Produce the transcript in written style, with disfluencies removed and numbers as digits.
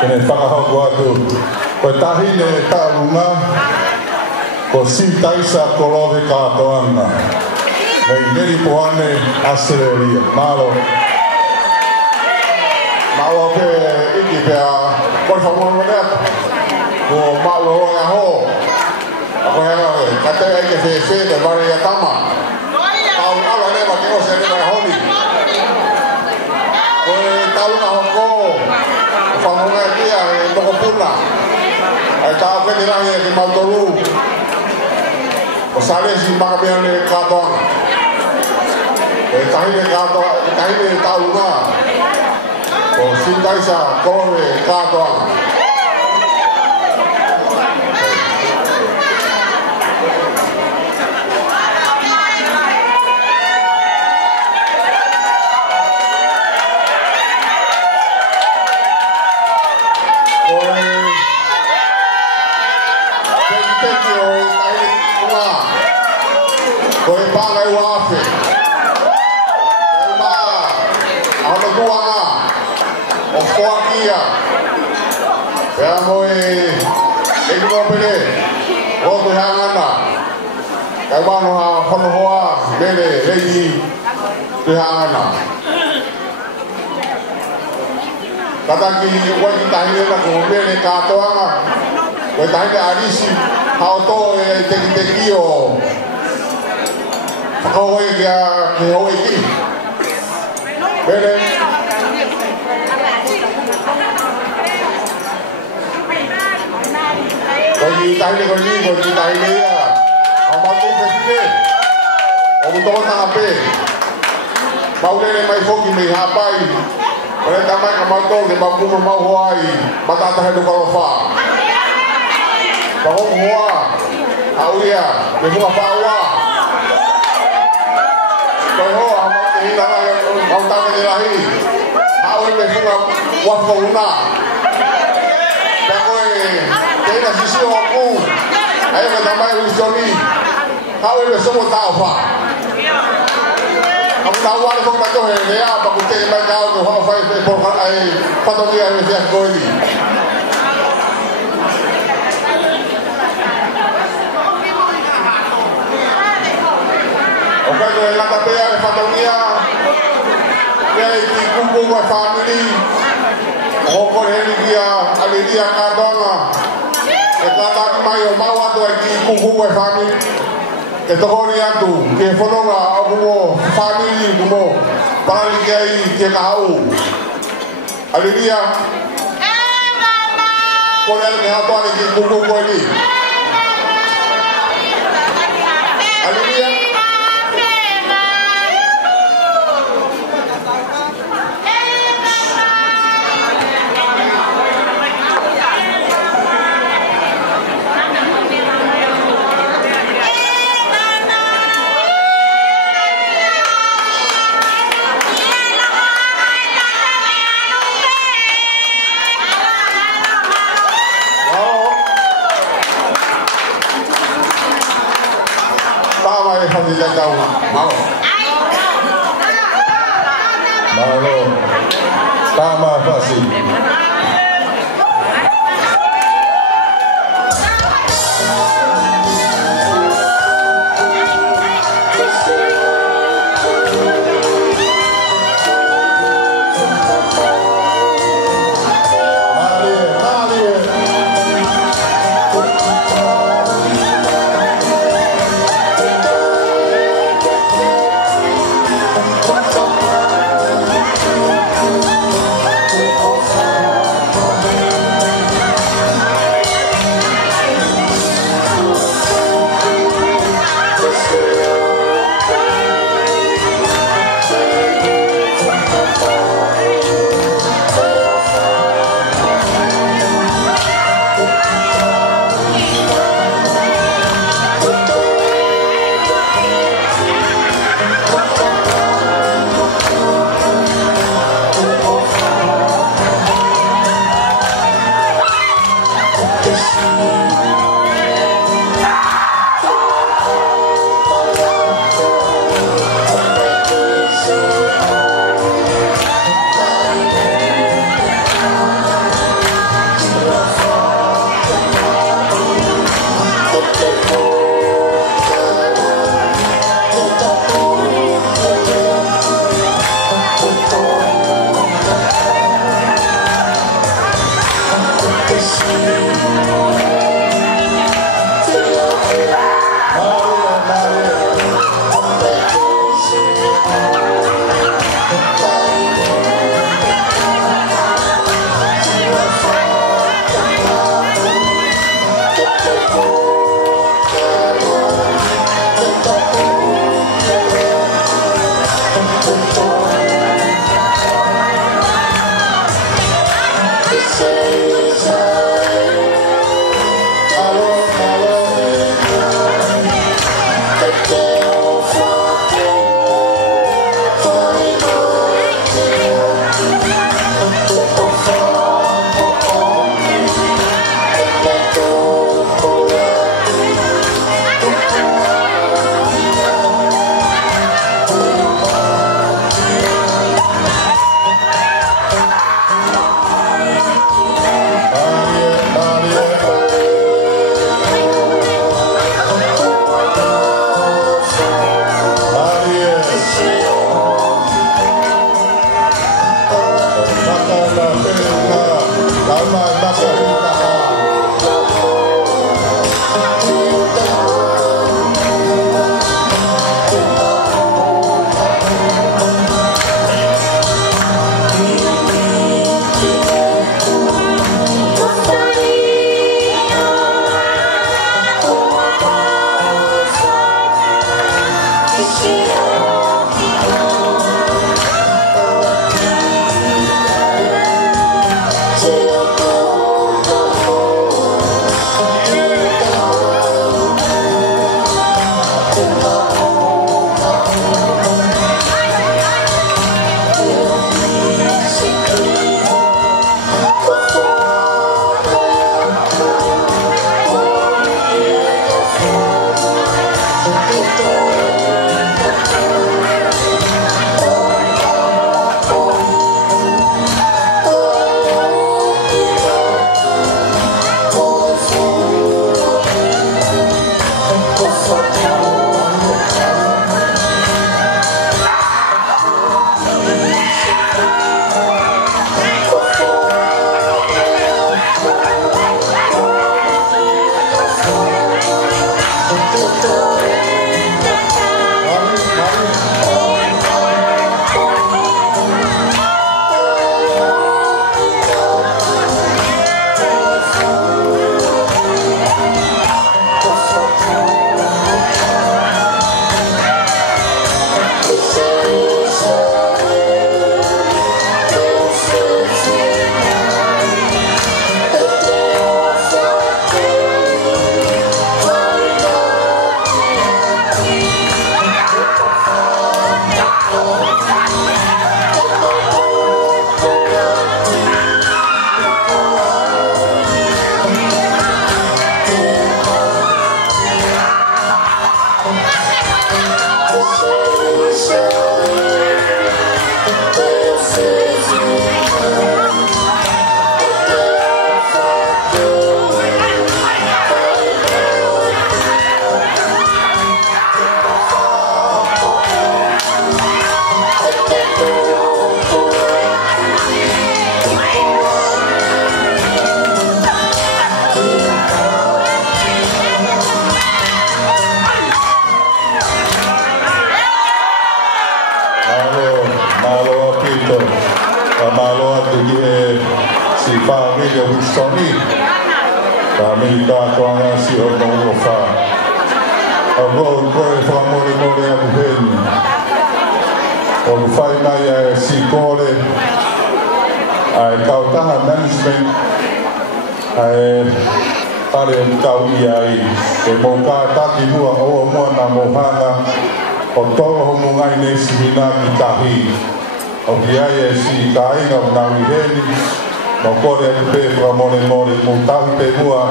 Kene whakahoko atu. Koe tahine Tauolunga, ko si taisa kolove Katoanga. Nei neri poane Alilia. Malo. Malo pe iki pea koe whamonga nea. Ko malo hoa ho. Ako hea kate eke whewhe te ware ia tama. Au ala nema ki ose nema honi. Koe Tauolunga hoko. Whamonga kia e toko puna. Ai tāo kene rahi e ki mautolu. O Sesili makameane Katoanga. E tahine Tauolunga. O si taisa kolove Katoanga. Koe Fanga i wafe. Koe maa, ahono tuanga, o whoakia. Pea moe, e kinopere, roto hangana. Kai wano ha whono hoa, mele, reini, te hangana. Kataki, waki tahine na ko mele Katoanga. Koe tahine arisi, hao to e teki o. Hoi kia ki hoi ki. Pere. Koi tahine koi tahine ia. Au matu pepine. O kutoa tanga pe. Maulele mai foki mei hapai. Pere tamai ka mautol ke mapumo mau hoai. Matata hedu kalofa. Pahong hoa. Alilia. Me fuka paua. Koe hoa, te hitanga au tāke te rahi. Hau e me whunga wafo una. Pea koe, te ina sisi o ku. Ai me Tamai Winston. Hau e me somo tāo wha. Au tāo wale whunga tohe rea, paku te mai kāo ke whao whai pe porka ai whatokia e me whia koe ni. O kai koe lata pea e whatokia. Ia i ki kumpu koe whamiri. Hoko heri kia Alilia Katoanga. E kātaki mai o mau atu e ki kumpu koe whamiri. E tohori atu, ki e whanonga au kumo whamiri kumo. Parali kia i ki kahau. Alilia. Kore ale me hatoani ki kumpu koe ni. Alilia. Malo. Tamai fasi. Oh, si famiglia Winston kami Katoanga si Tauolunga agora foi famore more a buheni o fai mai si kore ai kautaha management ai pare tau ia e moka taki lua o moana mohanga o toro homo ngai ne si hina ki tahi o kiai si tainga na wiheni no kore pe fra more mo tahi pe mua